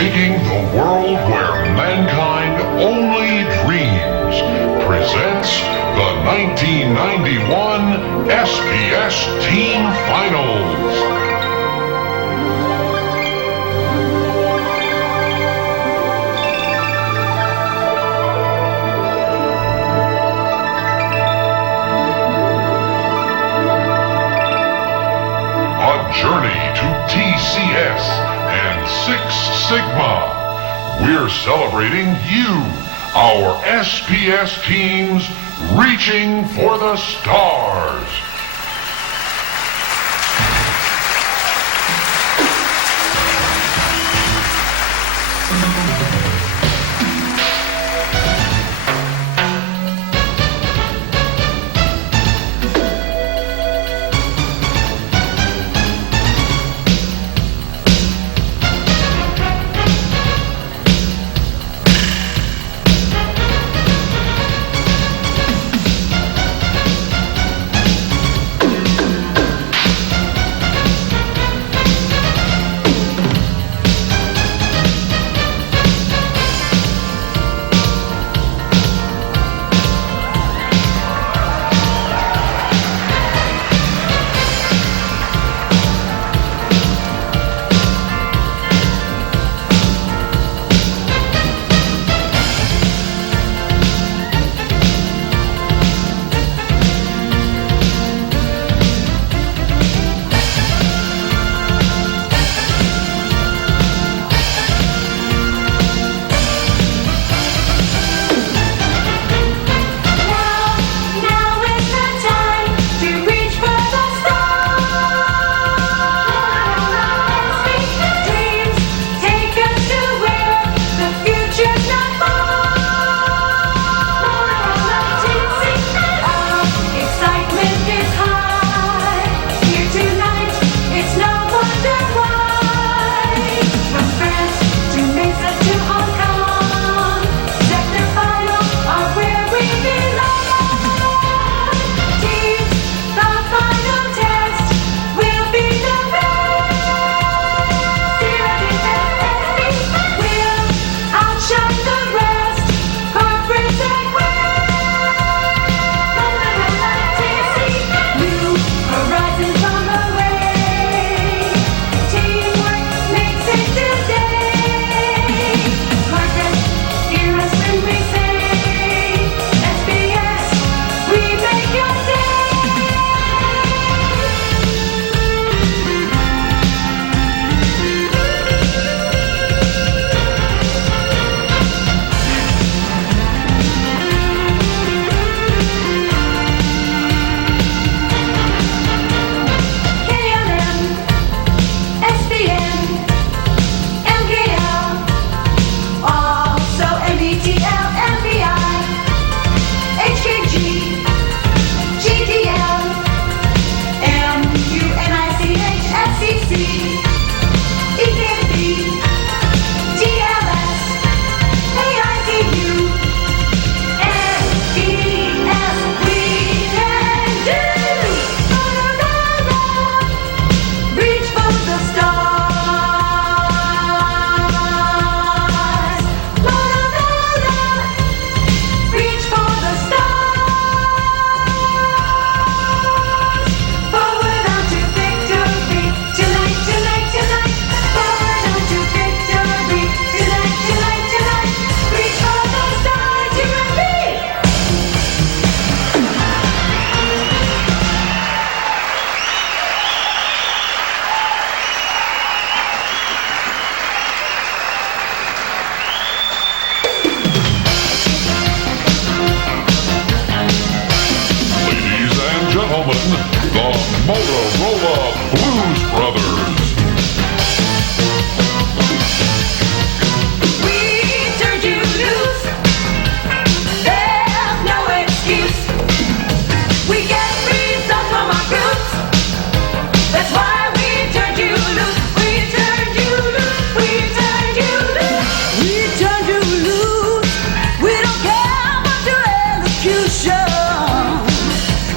Taking the world where mankind only dreams presents the 1991 SPS Team Finals. A journey to TCS and Six Sigma. We're celebrating you, our SPS teams, reaching for the stars. The Motorola Blues Brothers. We turned you loose. There's no excuse. We get results from our roots. That's why we turned you loose. We turned you loose. We turned you loose. We turned you loose. We don't care about your elocution.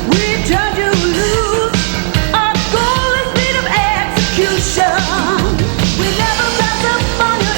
We turned you loose. Our goal is freedom execution. We never pass up on your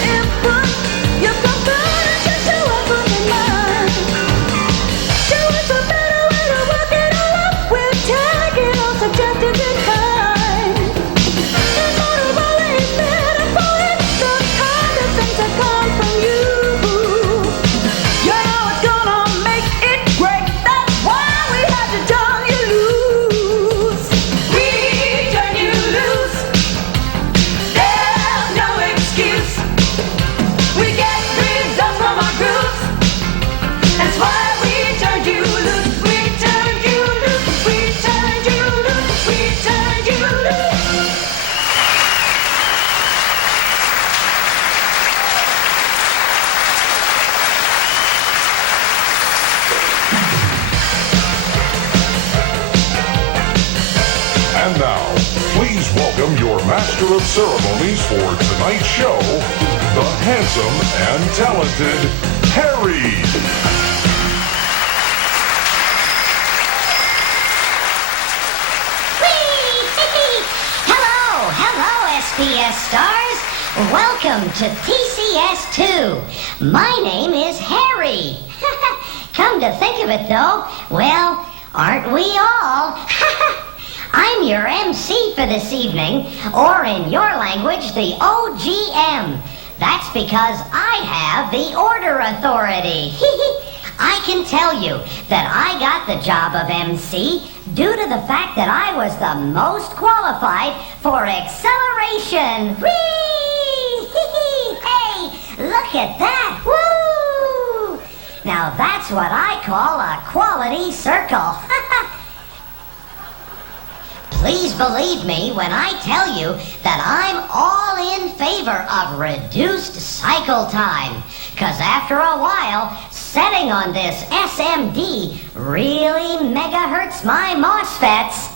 your master of ceremonies for tonight's show, the handsome and talented Harry. Hello, SPS stars. Welcome to TCS2. My name is Harry. Come to think of it, though, well, aren't we all? I'm your MC for this evening, or in your language, the OGM. That's because I have the order authority. I can tell you that I got the job of MC due to the fact that I was the most qualified for acceleration. Whee! Hey, look at that! Woo! Now that's what I call a quality circle. Please believe me when I tell you that I'm all in favor of reduced cycle time. 'Cause after a while, setting on this SMD really megahertz my MOSFETs.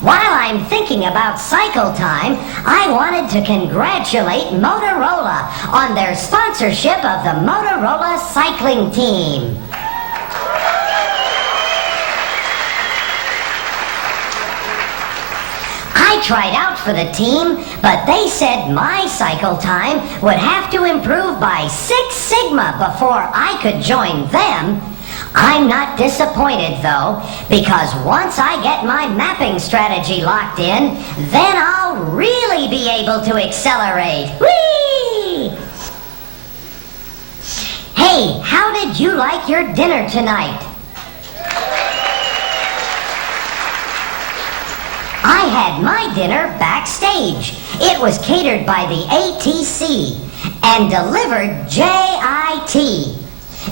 While I'm thinking about cycle time, I wanted to congratulate Motorola on their sponsorship of the Motorola cycling team. I tried out for the team, but they said my cycle time would have to improve by 6 sigma before I could join them. I'm not disappointed, though, because once I get my mapping strategy locked in, then I'll really be able to accelerate. Whee! Hey, how did you like your dinner tonight? I had my dinner backstage. It was catered by the ATC and delivered JIT.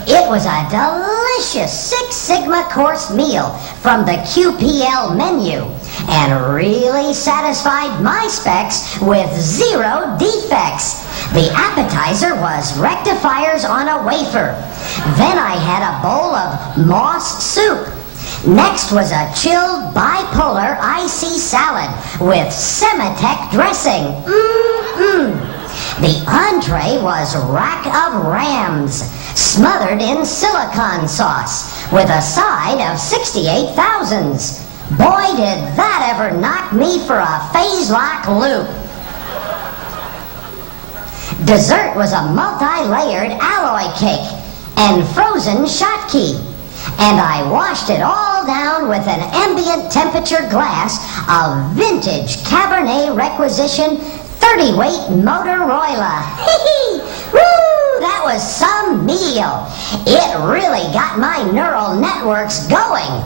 It was a delicious 6 Sigma course meal from the QPL menu and really satisfied my specs with 0 defects. The appetizer was rectifiers on a wafer. Then I had a bowl of moss soup. Next was a chilled bipolar icy salad with Semitech dressing. The entree was rack of rams, smothered in silicon sauce, with a side of 68,000s. Boy, did that ever knock me for a phase-lock loop. Dessert was a multi-layered alloy cake and frozen Schottky. And I washed it all down with an ambient temperature glass of vintage Cabernet Requisition 30-weight Motorola. Woo! That was some meal. It really got my neural networks going.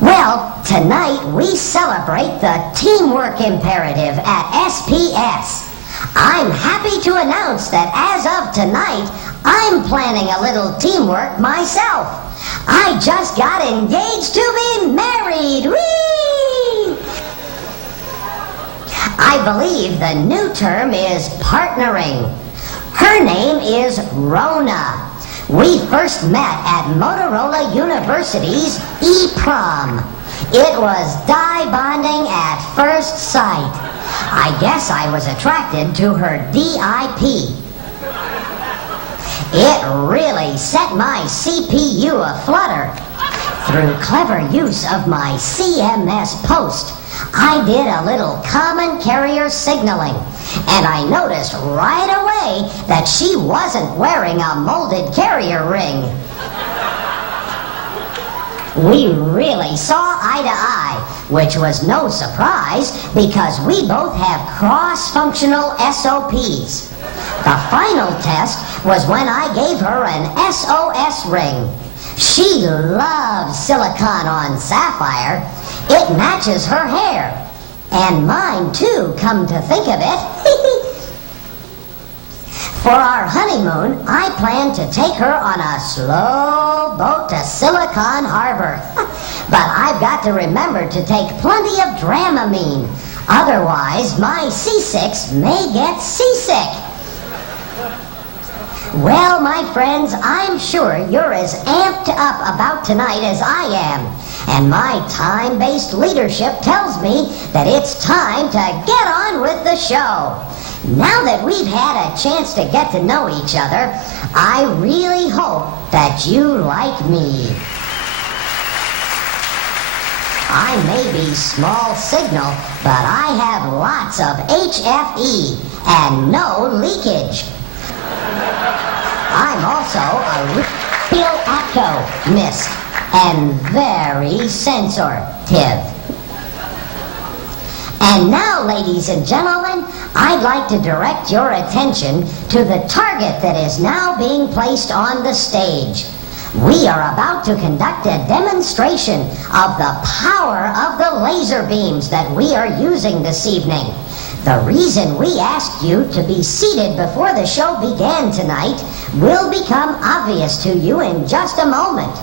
Well, tonight we celebrate the teamwork imperative at SPS. I'm happy to announce that as of tonight, I'm planning a little teamwork myself. I just got engaged to be married. Whee! I believe the new term is partnering. Her name is Rona. We first met at Motorola University's E-Prom. It was dye bonding at first sight. I guess I was attracted to her DIP. It really set my CPU aflutter. Through clever use of my CMS post, I did a little common carrier signaling, and I noticed right away that she wasn't wearing a molded carrier ring. We really saw eye to eye, which was no surprise because we both have cross-functional SOPs. The final test was when I gave her an SOS ring. She loves silicon on sapphire. It matches her hair. And mine too, come to think of it. For our honeymoon, I plan to take her on a slow boat to Silicon Harbor. But I've got to remember to take plenty of Dramamine. Otherwise, my C6 may get seasick. Well, my friends, I'm sure you're as amped up about tonight as I am. and my time-based leadership tells me that it's time to get on with the show. Now that we've had a chance to get to know each other, I really hope that you like me. I may be small signal, but I have lots of HFE and no leakage. I'm also a real ATCO mist and very sensitive. And now, ladies and gentlemen, I'd like to direct your attention to the target that is now being placed on the stage. We are about to conduct a demonstration of the power of the laser beams that we are using this evening. The reason we asked you to be seated before the show began tonight will become obvious to you in just a moment.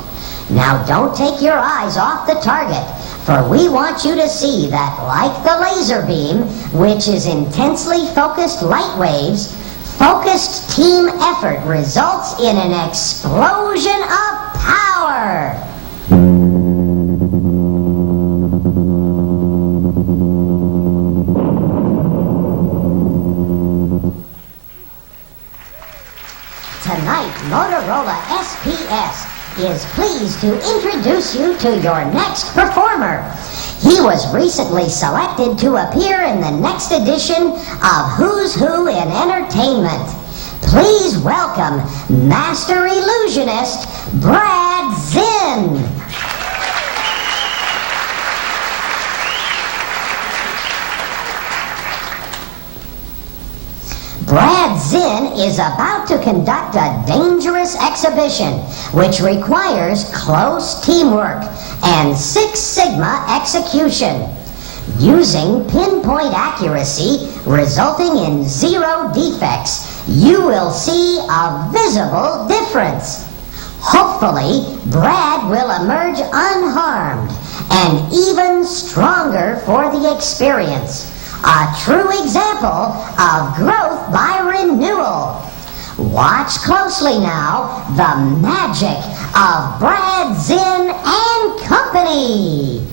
Now don't take your eyes off the target, for we want you to see that, like the laser beam, which is intensely focused light waves, focused team effort results in an explosion of power. Tonight, Motorola SPS is pleased to introduce you to your next performer. He was recently selected to appear in the next edition of Who's Who in Entertainment. Please welcome Master Illusionist Brad Zinn. Brad Zinn is about to conduct a dangerous exhibition which requires close teamwork and Six Sigma execution. Using pinpoint accuracy resulting in 0 defects, you will see a visible difference. Hopefully, Brad will emerge unharmed and even stronger for the experience. A true example of growth by renewal. Watch closely now the magic of Brad Zinn and Company.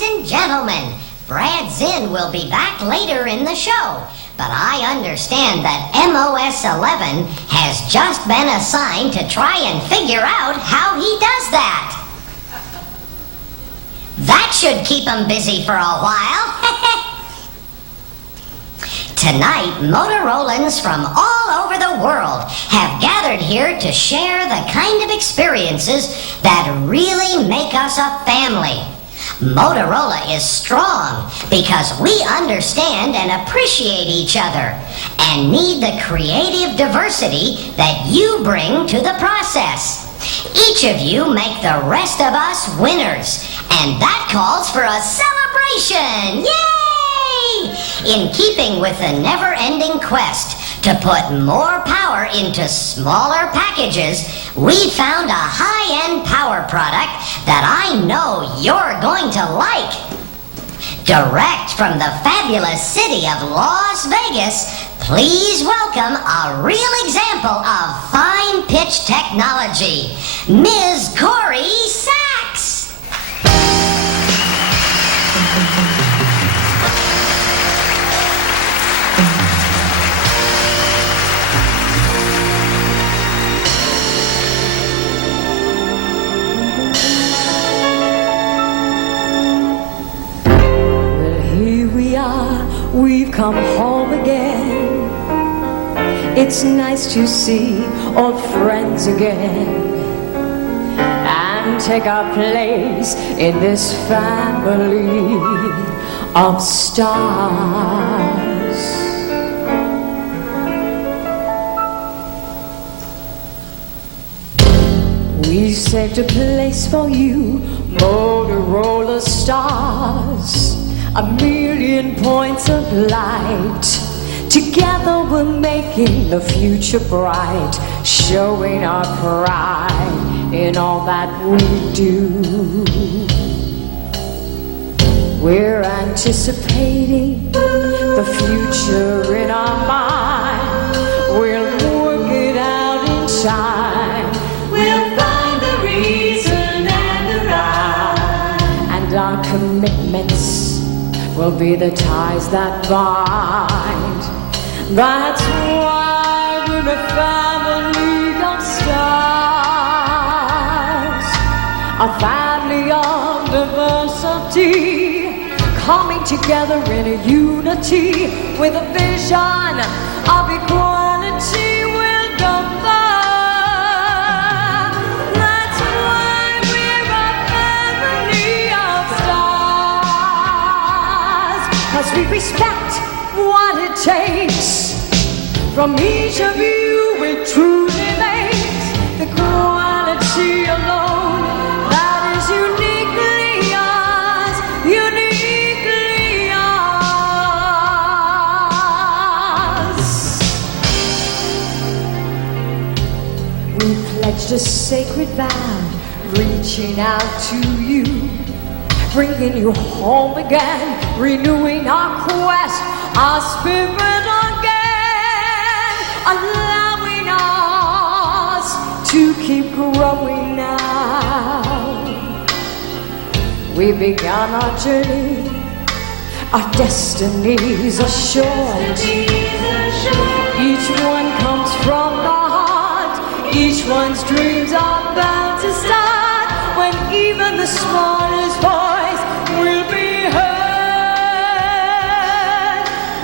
Ladies and gentlemen, Brad Zinn will be back later in the show, but I understand that MOS 11 has just been assigned to try and figure out how he does that. That should keep him busy for a while. Tonight, Motorolans from all over the world have gathered here to share the kind of experiences that really make us a family. Motorola is strong because we understand and appreciate each other and need the creative diversity that you bring to the process. Each of you make the rest of us winners, and that calls for a celebration! Yay! In keeping with the never-ending quest to put more power into smaller packages, we found a high-end power product that I know you're going to like. Direct from the fabulous city of Las Vegas, please welcome a real example of fine-pitch technology, Ms. Corey Sachs. We've come home again. It's nice to see old friends again and take our place in this family of stars. We saved a place for you, Motorola stars. 1,000,000 points of light. Together we're making the future bright, showing our pride in all that we do. We're anticipating the future in our mind. We'll work it out in time. We'll find the reason and the rhyme. And our commitments will be the ties that bind. That's why we're a family of stars, a family of diversity, coming together in a unity with a vision of equality. We'll go far. That's why we're a family of stars, 'cause we respect what it takes from each of you. It truly makes the quality alone that is uniquely yours, uniquely yours. We pledged a sacred vow, reaching out to you, bringing you home again, renewing our quest, our spirit again, allowing us to keep growing now. We've begun our journey, our destinies assured. Each one comes from the heart, each one's dreams are bound to start when even the smallest voice will be heard.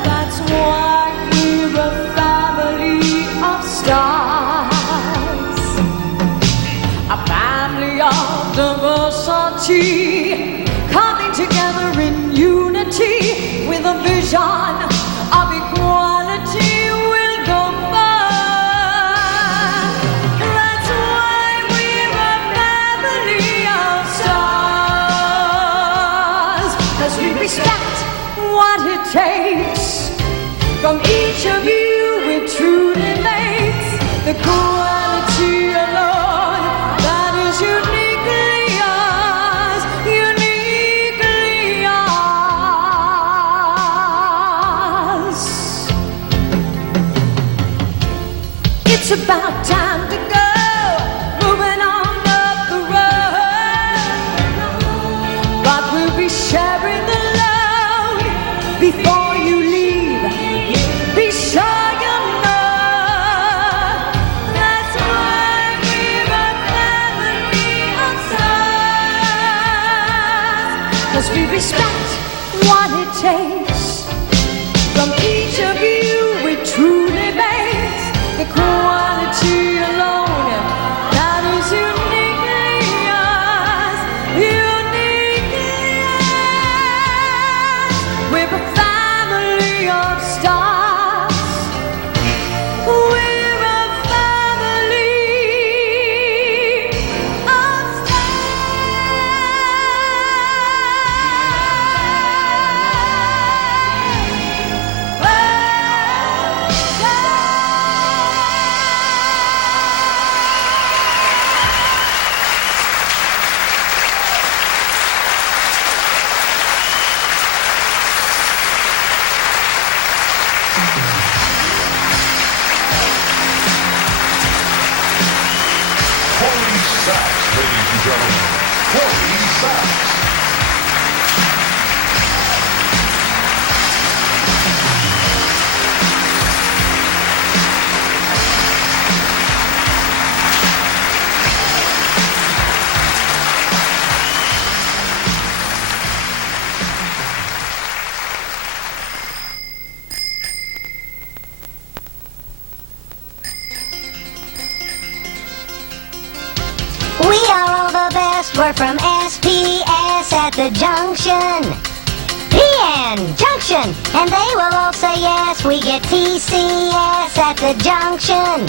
That's why we're a family of stars, a family of diversity, coming together in unity with a vision of equality. We'll go far. That's why we're a family of stars, 'cause we respect what it takes from each of you. It truly makes the quality alone that is uniquely yours, uniquely yours. It's about time to go, moving on up the road, but we'll be sharing 'cause we respect what it takes. From each of you we truly base the quality alone that is uniquely yours, uniquely yours. We're a family of stars. We're a family of Corey Sachs, ladies and gentlemen. Corey Sachs. We are all the best. We're from SPS at the junction. PN Junction. And they will all say yes. We get TCS at the junction.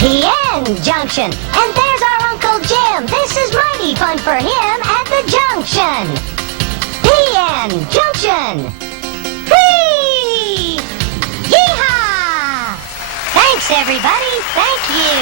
PN Junction. And there's our Uncle Jim. This is mighty fun for him at the junction. PN Junction. Whee! Yeehaw! Thanks, everybody. Thank you.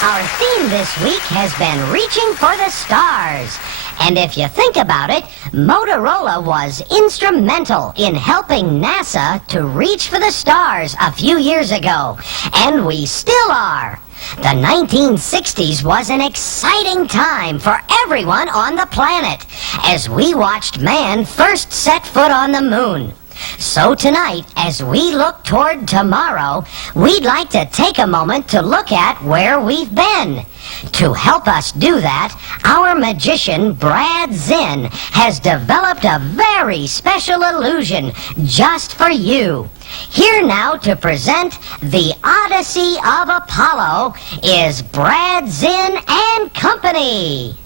Our theme this week has been Reaching for the Stars. And if you think about it, Motorola was instrumental in helping NASA to reach for the stars a few years ago. And we still are. The 1960s was an exciting time for everyone on the planet as we watched man first set foot on the moon. So tonight, as we look toward tomorrow, we'd like to take a moment to look at where we've been. To help us do that, our magician, Brad Zinn, has developed a very special illusion just for you. Here now to present the Odyssey of Apollo is Brad Zinn and Company.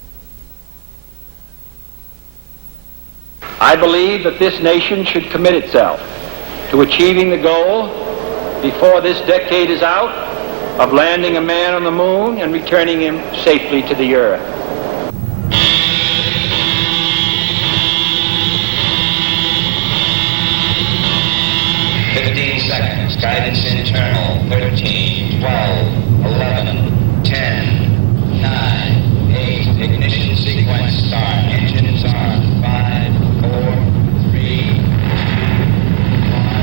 I believe that this nation should commit itself to achieving the goal before this decade is out of landing a man on the moon and returning him safely to the earth. Seconds. Guidance internal. 13, 12, 11, 10, 9, 8. Ignition sequence start. Engines on. 5, 4, 3, 2, 1.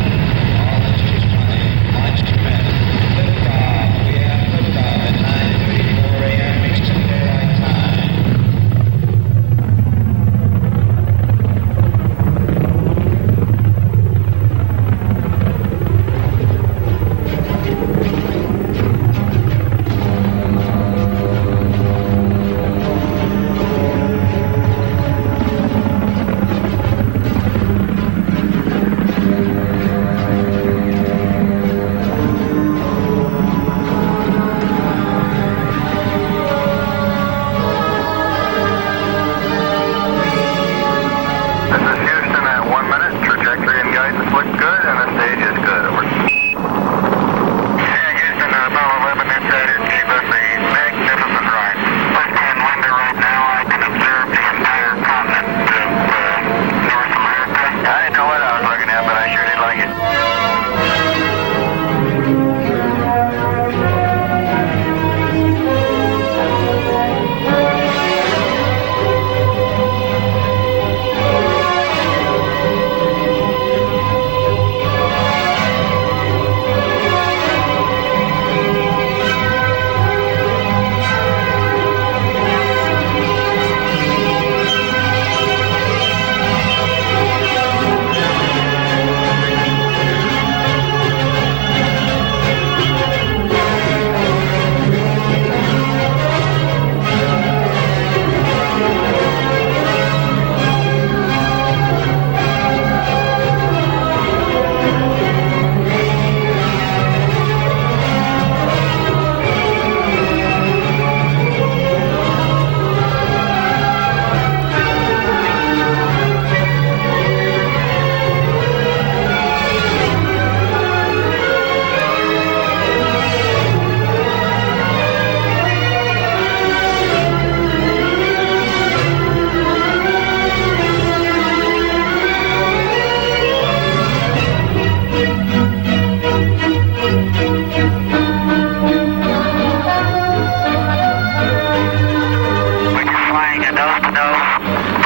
All engines running. Launch command. Liftoff. We have liftoff at 9:34 a.m. Eastern Daylight Time.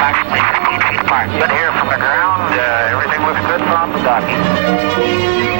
approximately 15 feet apart. Good here from the ground. Everything looks good from the docking.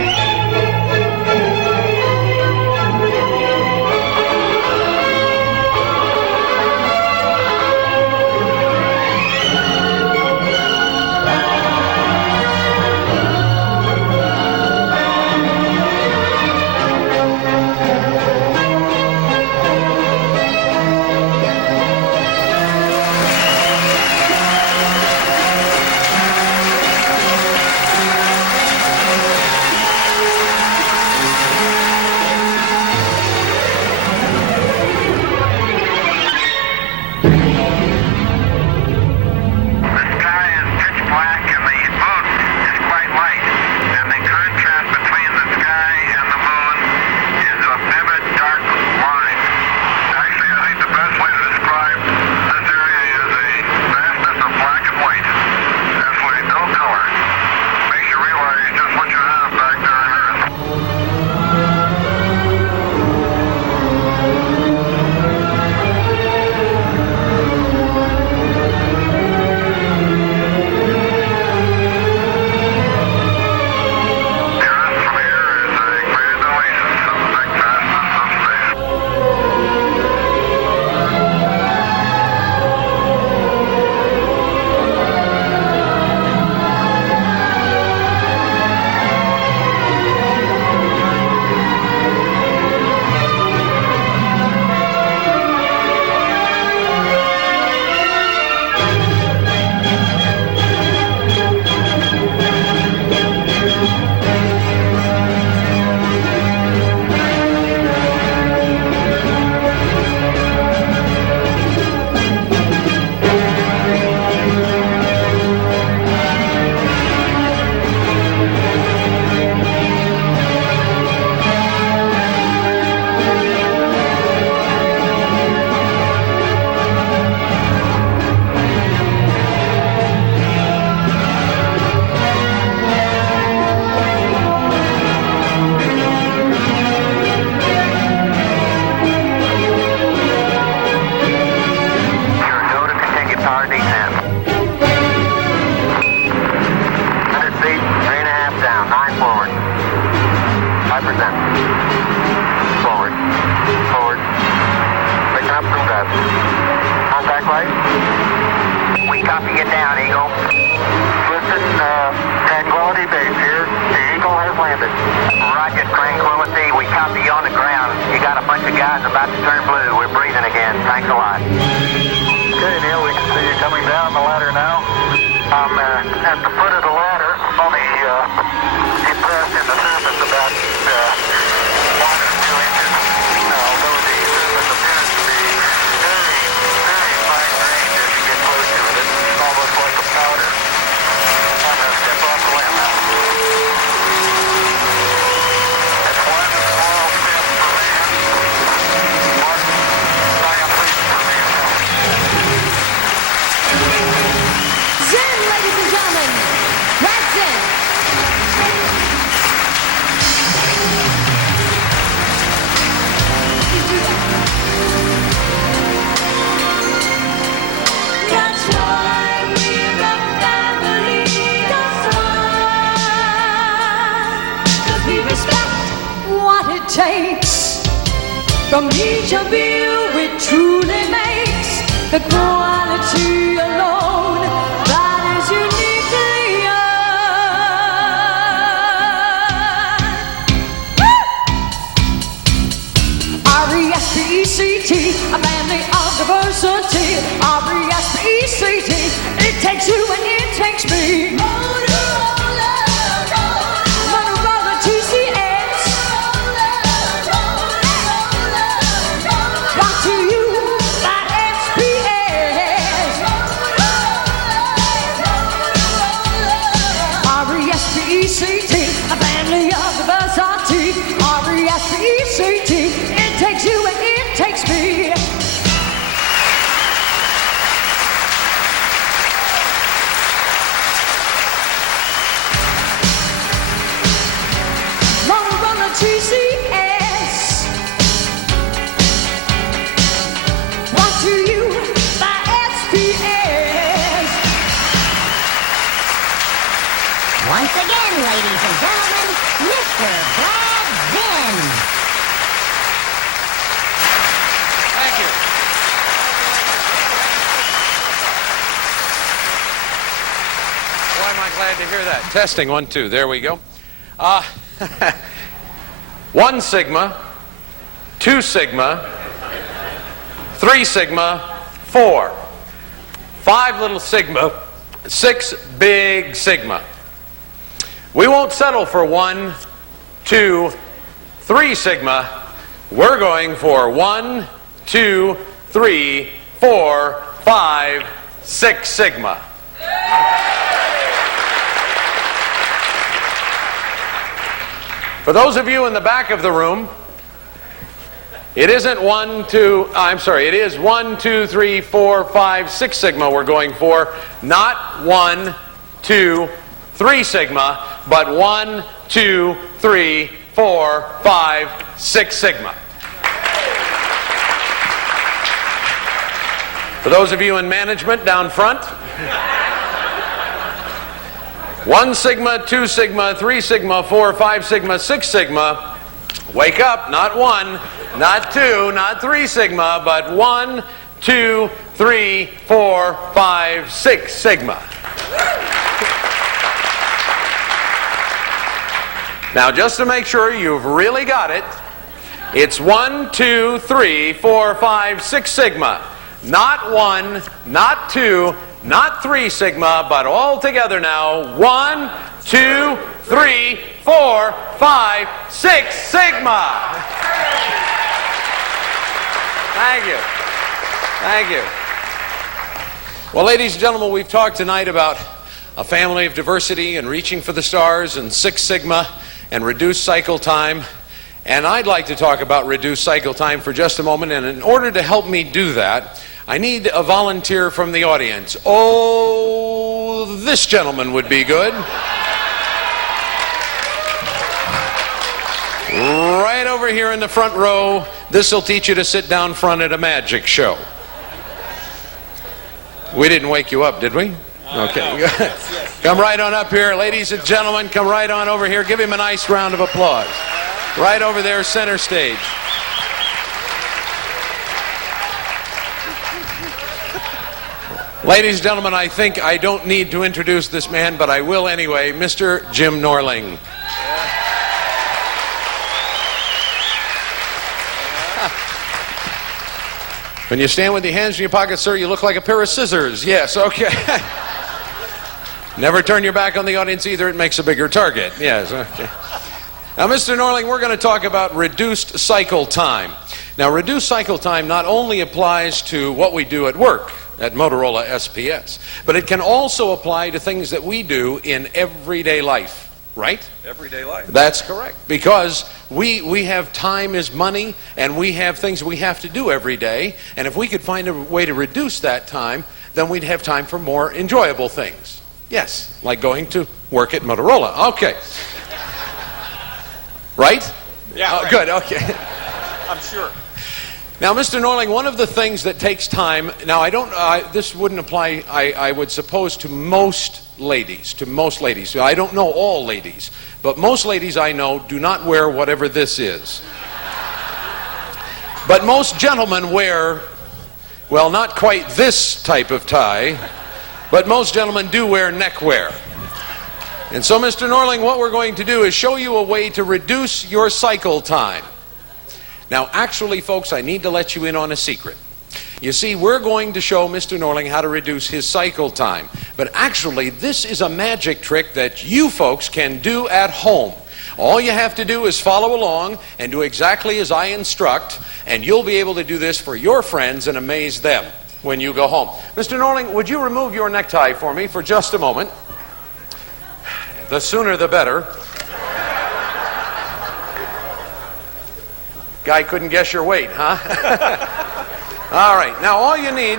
From each of you, it truly makes the quality alone that is uniquely yours. R-E-S-P-E-C-T, a family of diversity. R-E-S-P-E-C-T, it takes you and it takes me. A family of diversity. R-E-S-P-E-C-T, it takes you and it takes me. glad to hear that. Testing, 1, 2. There we go. 1 sigma, 2 sigma, 3 sigma, 4. 5 little sigma, 6 big sigma. We won't settle for 1, 2, 3 sigma. We're going for 1, 2, 3, 4, 5, 6 sigma. For those of you in the back of the room, it isn't 1, 2, I'm sorry, it is 1, 2, 3, 4, 5, 6 sigma we're going for, not 1, 2, 3 sigma, but 1, 2, 3, 4, 5, 6 sigma. For those of you in management down front, 1 sigma, 2 sigma, 3 sigma, 4, 5 sigma, 6 sigma. Wake up, not 1, not 2, not 3 sigma, but 1, 2, 3, 4, 5, 6 sigma. Now, just to make sure you've really got it, it's 1, 2, 3, 4, 5, 6 sigma. Not 1, not 2, not 3 sigma, but all together now. 1, 2, 3, 4, 5, 6 sigma. Thank you. Thank you. Well, ladies and gentlemen, we've talked tonight about a family of diversity and reaching for the stars and 6 sigma and reduced cycle time. And I'd like to talk about reduced cycle time for just a moment. And in order to help me do that, I need a volunteer from the audience. Oh, this gentleman would be good. Right over here in the front row. This will teach you to sit down front at a magic show. We didn't wake you up, did we? Okay. No. Come right on up here. Ladies and gentlemen, come right on over here. Give him a nice round of applause. Right over there, center stage. Ladies and gentlemen, I think I don't need to introduce this man, but I will anyway. Mr. Jim Norling. When you stand with your hands in your pockets, sir, you look like a pair of scissors. Yes, okay. Never turn your back on the audience either. It makes a bigger target. Yes, okay. Now, Mr. Norling, we're going to talk about reduced cycle time. Now, reduced cycle time not only applies to what we do at work at Motorola SPS, but it can also apply to things that we do in everyday life, right? Everyday life. That's correct. Because we have time is money, and we have things we have to do every day, and if we could find a way to reduce that time, then we'd have time for more enjoyable things. Yes, like going to work at Motorola. Okay. Right? Yeah. Right. Good, okay. I'm sure. Now, Mr. Norling, one of the things that takes time, now this wouldn't apply, I would suppose, to most ladies. I don't know all ladies, but most ladies I know do not wear whatever this is. But most gentlemen wear, well, not quite this type of tie, but most gentlemen do wear neckwear. And so, Mr. Norling, what we're going to do is show you a way to reduce your cycle time. Now, actually, folks, I need to let you in on a secret. You see, we're going to show Mr. Norling how to reduce his cycle time. But actually, this is a magic trick that you folks can do at home. All you have to do is follow along and do exactly as I instruct, and you'll be able to do this for your friends and amaze them when you go home. Mr. Norling, would you remove your necktie for me for just a moment? The sooner the better. Guy couldn't guess your weight, huh? All right, now all you need...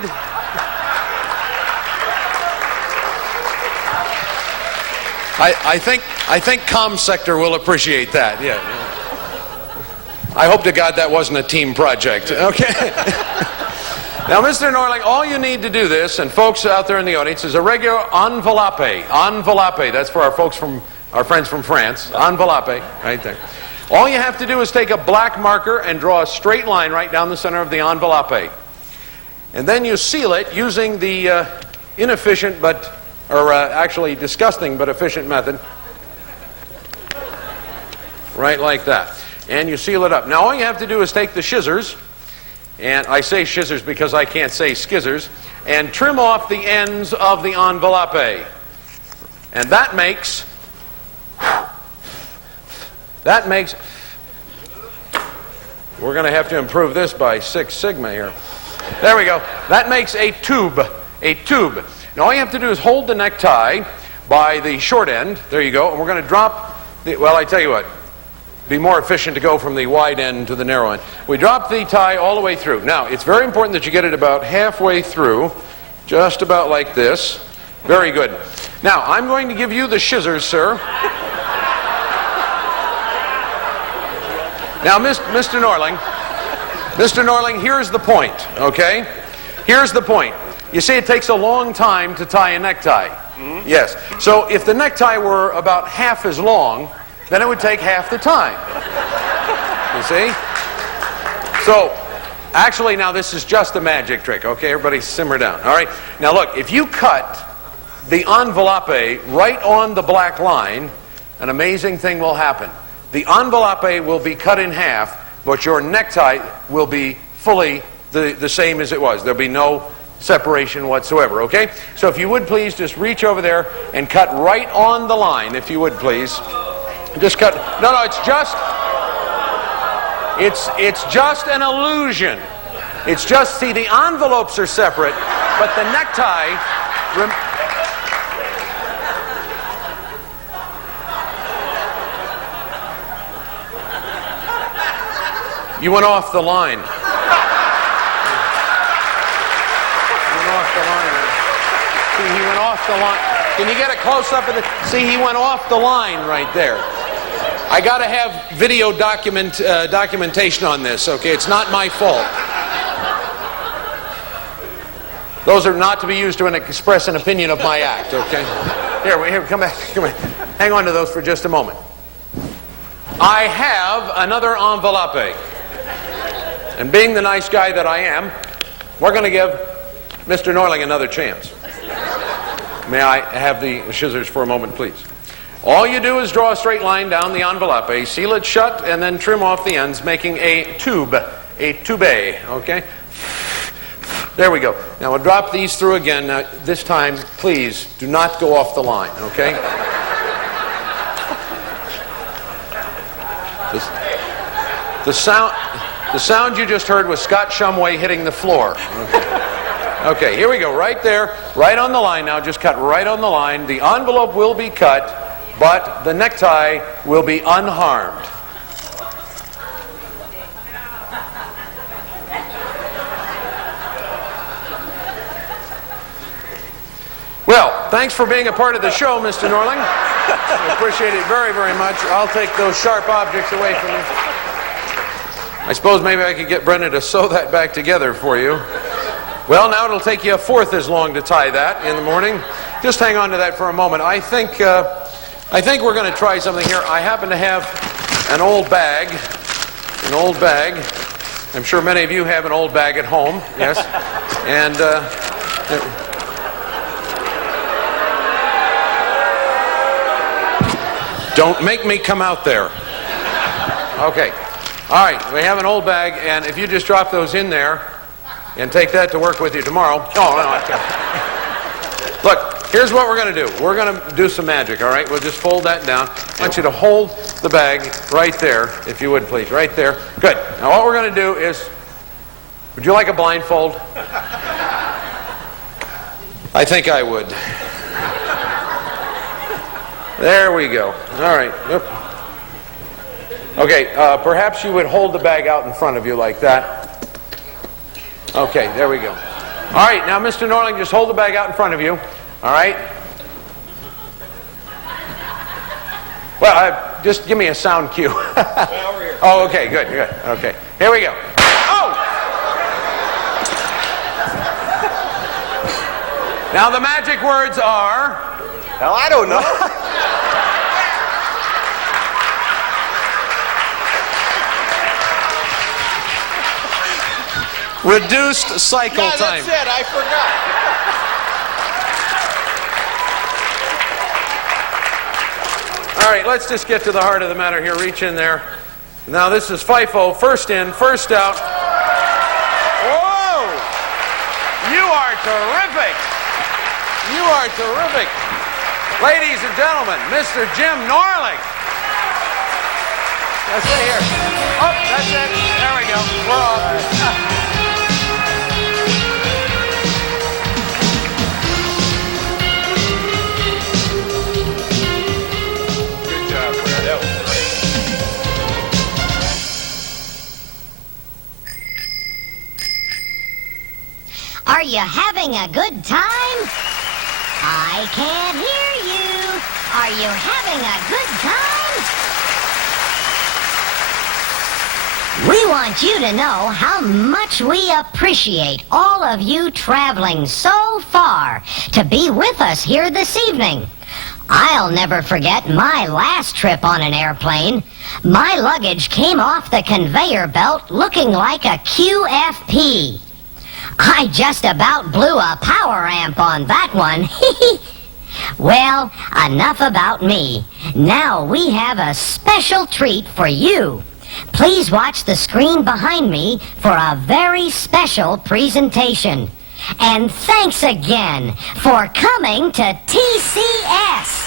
I think comm sector will appreciate that, yeah. I hope to God that wasn't a team project, okay? Now, Mr. Norling, all you need to do this, and folks out there in the audience, is a regular envelope. Envelope, that's for our friends from France. Envelope, right there. All you have to do is take a black marker and draw a straight line right down the center of the envelope. And then you seal it using the inefficient but or actually disgusting but efficient method. Right like that. And you seal it up. Now all you have to do is take the scissors, and I say scissors because I can't say skizzers, and trim off the ends of the envelope. And that makes, we're going to have to improve this by 6 sigma here. There we go. That makes a tube. Now all you have to do is hold the necktie by the short end. There you go. And we're going to drop the, well, I tell you what, it'd be more efficient to go from the wide end to the narrow end. We drop the tie all the way through. Now, it's very important that you get it about halfway through, just about like this. Very good. Now, I'm going to give you the scissors, sir. Now, Mr. Norling, here's the point, okay? Here's the point. You see, it takes a long time to tie a necktie. Mm-hmm. Yes. So if the necktie were about half as long, then it would take half the time. You see? So, actually, now this is just a magic trick, okay? Everybody simmer down, all right? Now look, if you cut the envelope right on the black line, an amazing thing will happen. The envelope will be cut in half, but your necktie will be fully the same as it was. There'll be no separation whatsoever, okay? So if you would please just reach over there and cut right on the line, if you would please. Just cut. No, it's just an illusion. It's just, see, the envelopes are separate, but the necktie. You went off the line. See, he went off the line. Can you get a close-up of the... See, he went off the line right there. I got to have video documentation on this, okay? It's not my fault. Those are not to be used to express an opinion of my act, okay? Here, come back. Hang on to those for just a moment. I have another envelope. And being the nice guy that I am, we're going to give Mr. Norling another chance. May I have the scissors for a moment, please? All you do is draw a straight line down the envelope, seal it shut, and then trim off the ends, making a tube, okay? There we go. Now we'll drop these through again. Now, this time, please, do not go off the line, okay? The sound you just heard was Scott Shumway hitting the floor. Okay, here we go. Right there, right on the line now. Just cut right on the line. The envelope will be cut, but the necktie will be unharmed. Well, thanks for being a part of the show, Mr. Norling. I appreciate it very, very much. I'll take those sharp objects away from you. I suppose maybe I could get Brenda to sew that back together for you. Well, now it'll take you a fourth as long to tie that in the morning. Just hang on to that for a moment. I think we're going to try something here. I happen to have an old bag. I'm sure many of you have an old bag at home, yes? And don't make me come out there. Okay. All right, we have an old bag, and if you just drop those in there and take that to work with you tomorrow. Oh, no, I can't. Look, here's what we're going to do. We're going to do some magic, all right? We'll just fold that down. I want you to hold the bag right there, if you would, please. Right there. Good. Now, what we're going to do is, would you like a blindfold? I think I would. There we go. All right. Yep. Okay, perhaps you would hold the bag out in front of you like that. Okay, there we go. All right, now, Mr. Norling, just hold the bag out in front of you. All right? Well, just give me a sound cue. Over here. Oh, okay, good. Okay, here we go. Oh! Now, the magic words are... Hell, I don't know. Reduced cycle time. That's it. I forgot. All right, let's just get to the heart of the matter here. Reach in there. Now, this is FIFO. First in, first out. Whoa! You are terrific. You are terrific. Ladies and gentlemen, Mr. Jim Norling. Now, stay here. Oh, that's it. There we go. We're off. Are you having a good time? I can't hear you. Are you having a good time? We want you to know how much we appreciate all of you traveling so far to be with us here this evening. I'll never forget my last trip on an airplane. My luggage came off the conveyor belt looking like a QFP. I just about blew a power amp on that one. Well, enough about me. Now we have a special treat for you. Please watch the screen behind me for a very special presentation. And thanks again for coming to TCS.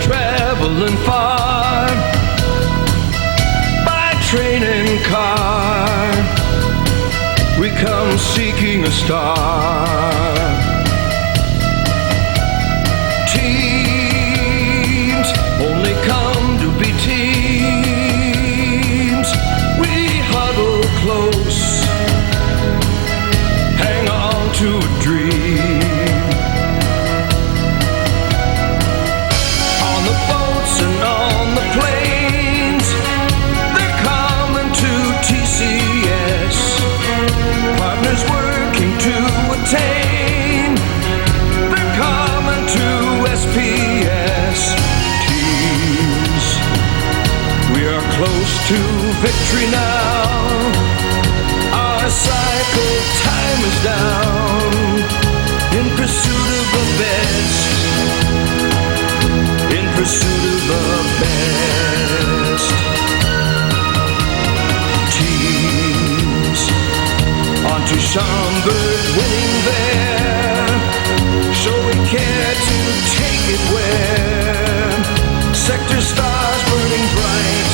Traveling far by train and car, we come seeking a star. Teams only come to be teams. We huddle close, hang on to a dream. And on the planes, they're coming to TCS. Partners working to attain, they're coming to SPS. Teams, we are close to victory now. Our cycle time is down in pursuit of the best. In pursuit of the best. Teams onto Schaumburg, winning there, showing care to take it where sector stars burning bright,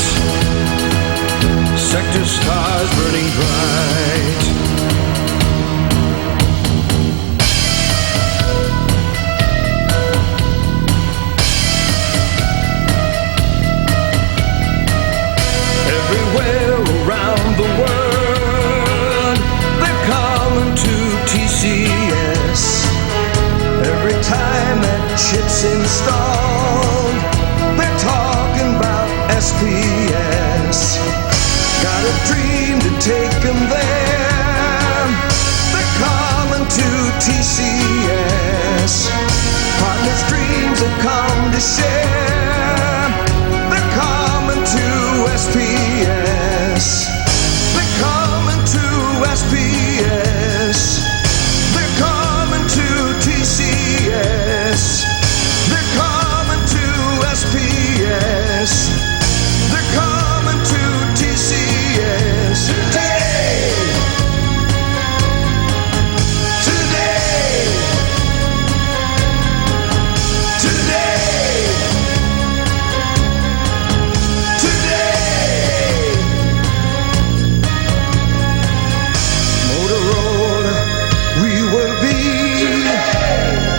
sector stars burning bright. Around the world, they're coming to TCS. Every time that chip's installed, they're talking about SPS. Got a dream to take them there. They're coming to TCS. Partners' dreams have come to share. They're coming to SPS. They're coming to SPS. They're coming to TCS. They're coming to SPS. They're coming to TCS. Today. Today. Today.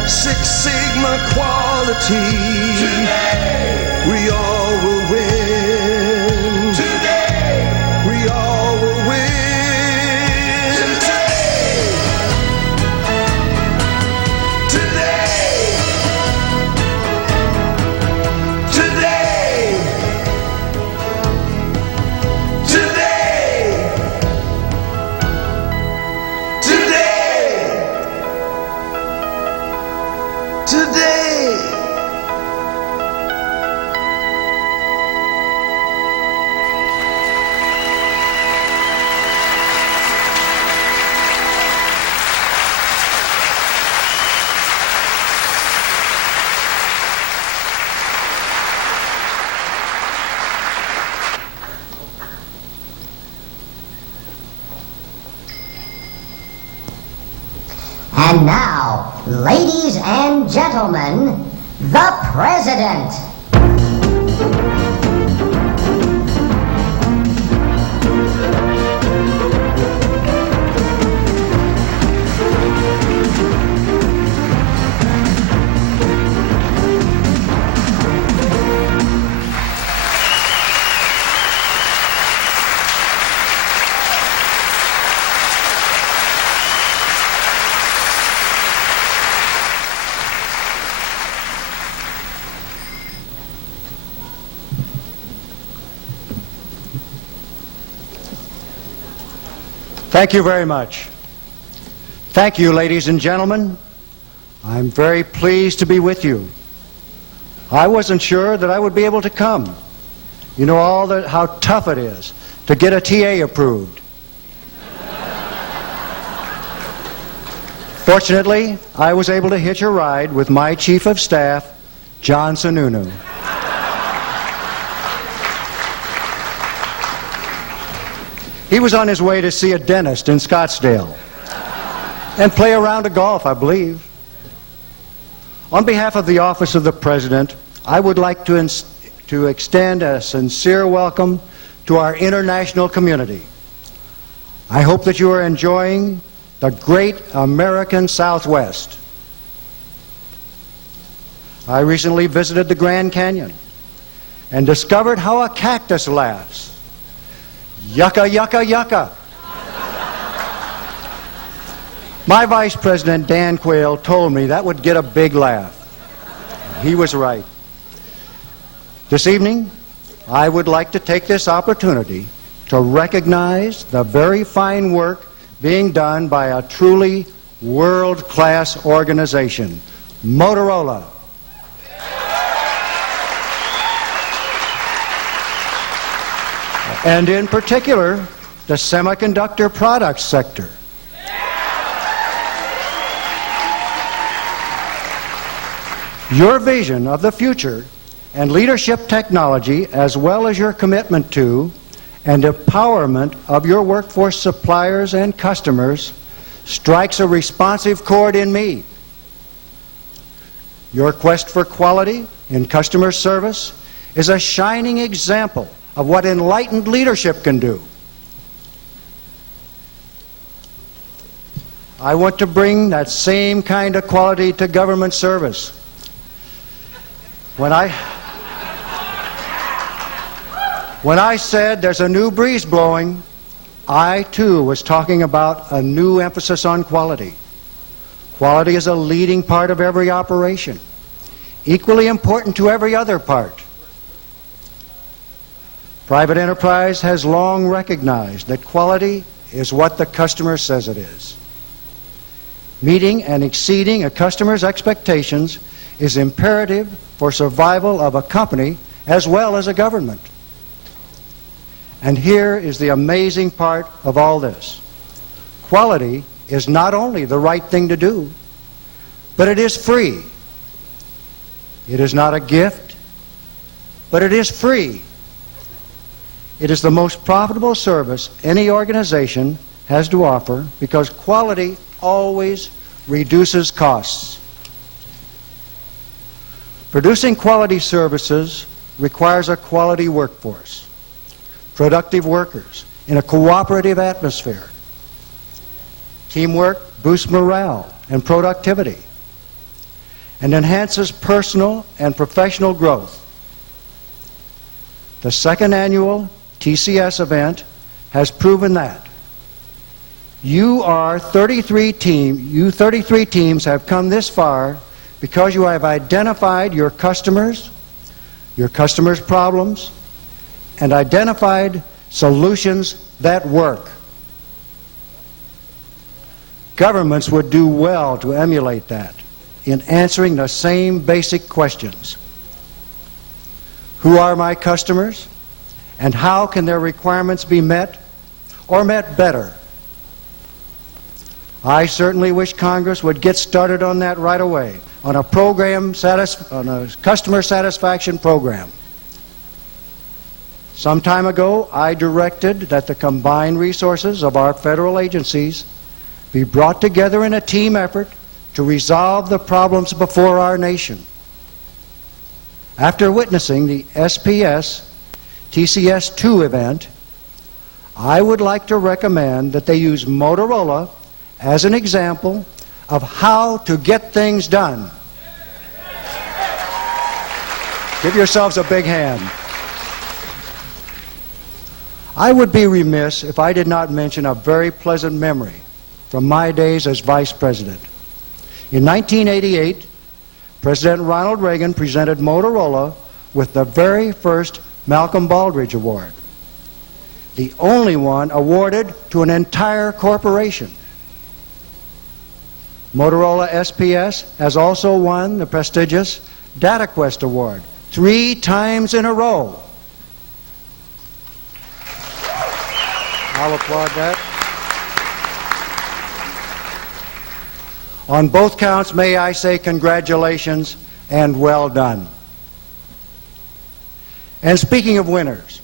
Six Sigma quality. Today. We all will win. Today. We all will win. Today. Today. Today. Today. And now, ladies and gentlemen, the President. Thank you very much. Thank you, ladies and gentlemen. I'm very pleased to be with you. I wasn't sure that I would be able to come. You know how tough it is to get a TA approved. Fortunately, I was able to hitch a ride with my Chief of Staff, John Sununu. He was on his way to see a dentist in Scottsdale and play a round of golf, I believe. On behalf of the Office of the President, I would like to extend a sincere welcome to our international community. I hope that you are enjoying the great American Southwest. I recently visited the Grand Canyon and discovered how a cactus laughs. Yucca, yucca, yucca. My Vice President, Dan Quayle, told me that would get a big laugh. He was right. This evening, I would like to take this opportunity to recognize the very fine work being done by a truly world-class organization, Motorola. And in particular, the semiconductor products sector. Your vision of the future and leadership technology, as well as your commitment to and empowerment of your workforce suppliers and customers, strikes a responsive chord in me. Your quest for quality in customer service is a shining example of what enlightened leadership can do. I want to bring that same kind of quality to government service. When I said there's a new breeze blowing, I too was talking about a new emphasis on quality. Quality is a leading part of every operation, equally important to every other part. Private enterprise has long recognized that quality is what the customer says it is. Meeting and exceeding a customer's expectations is imperative for survival of a company as well as a government. And here is the amazing part of all this. Quality is not only the right thing to do, but it is free. It is not a gift, but it is free. It is the most profitable service any organization has to offer because quality always reduces costs. Producing quality services requires a quality workforce, productive workers in a cooperative atmosphere. Teamwork boosts morale and productivity and enhances personal and professional growth. The second annual TCS event has proven that. You 33 teams have come this far because you have identified your customers' problems, and identified solutions that work. Governments would do well to emulate that in answering the same basic questions. Who are my customers? And how can their requirements be met or met better? I certainly wish Congress would get started on that right away, on a customer satisfaction program. Some time ago, I directed that the combined resources of our federal agencies be brought together in a team effort to resolve the problems before our nation. After witnessing the SPS TCS2 event, I would like to recommend that they use Motorola as an example of how to get things done. Give yourselves a big hand. I would be remiss if I did not mention a very pleasant memory from my days as Vice President. In 1988, President Ronald Reagan presented Motorola with the very first Malcolm Baldrige Award, the only one awarded to an entire corporation. Motorola SPS has also won the prestigious DataQuest Award 3 times in a row. I'll applaud that. On both counts, may I say congratulations and well done. And speaking of winners,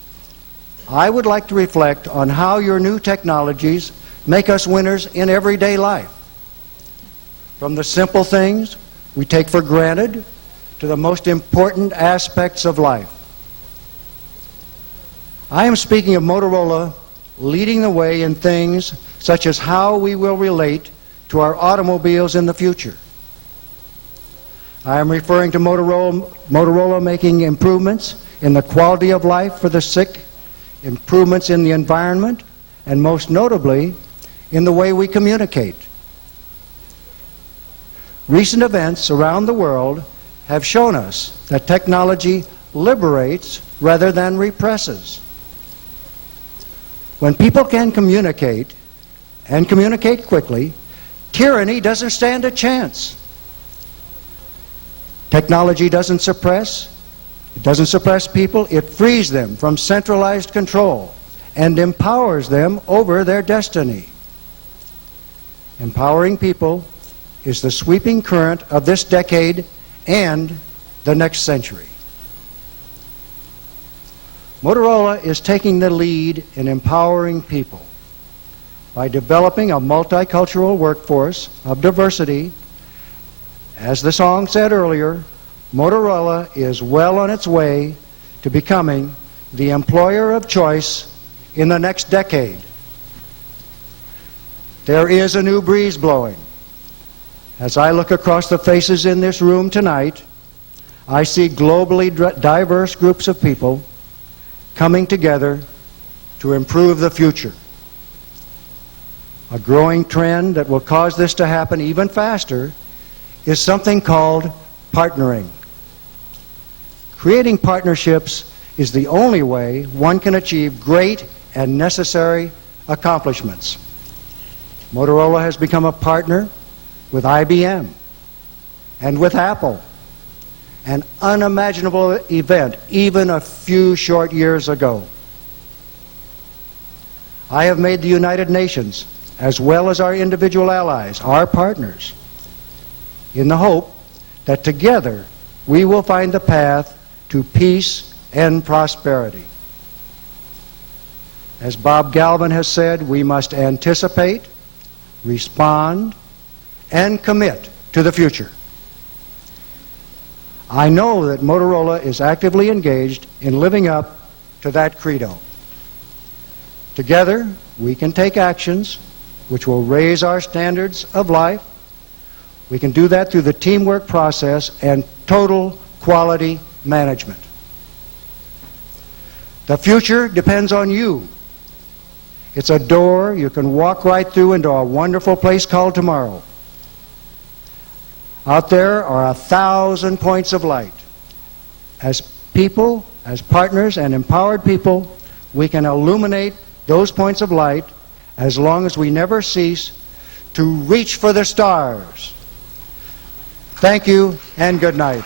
I would like to reflect on how your new technologies make us winners in everyday life. From the simple things we take for granted to the most important aspects of life. I am speaking of Motorola leading the way in things such as how we will relate to our automobiles in the future. I am referring to Motorola making improvements in the quality of life for the sick, improvements in the environment, and most notably, in the way we communicate. Recent events around the world have shown us that technology liberates rather than represses. When people can communicate, and communicate quickly, tyranny doesn't stand a chance. Technology doesn't suppress. It doesn't suppress people. It frees them from centralized control and empowers them over their destiny. Empowering people is the sweeping current of this decade and the next century. Motorola is taking the lead in empowering people by developing a multicultural workforce of diversity. As the song said earlier, Motorola is well on its way to becoming the employer of choice in the next decade. There is a new breeze blowing. As I look across the faces in this room tonight, I see globally diverse groups of people coming together to improve the future. A growing trend that will cause this to happen even faster is something called partnering. Creating partnerships is the only way one can achieve great and necessary accomplishments. Motorola has become a partner with IBM and with Apple, an unimaginable event even a few short years ago. I have made the United Nations, as well as our individual allies, our partners, in the hope that together we will find the path to peace and prosperity. As Bob Galvin has said, we must anticipate, respond, and commit to the future. I know that Motorola is actively engaged in living up to that credo. Together, we can take actions which will raise our standards of life. We can do that through the teamwork process and total quality management. The future depends on you. It's a door you can walk right through into a wonderful place called tomorrow. Out there are 1,000 points of light. As people, as partners and empowered people, we can illuminate those points of light as long as we never cease to reach for the stars. Thank you and good night.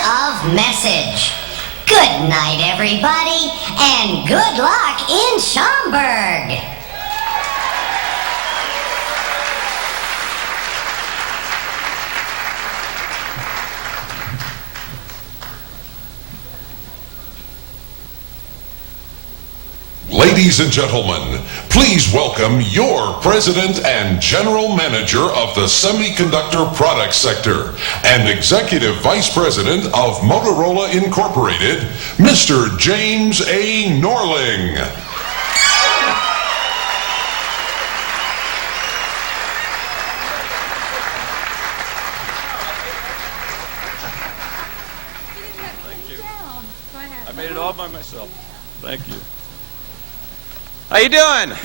of message. Good night, everybody, and good luck in Schaumburg. Ladies and gentlemen, please welcome your President and General Manager of the Semiconductor Products Sector and Executive Vice President of Motorola Incorporated, Mr. James A. Norling. I made it all by myself. Thank you. How you doing?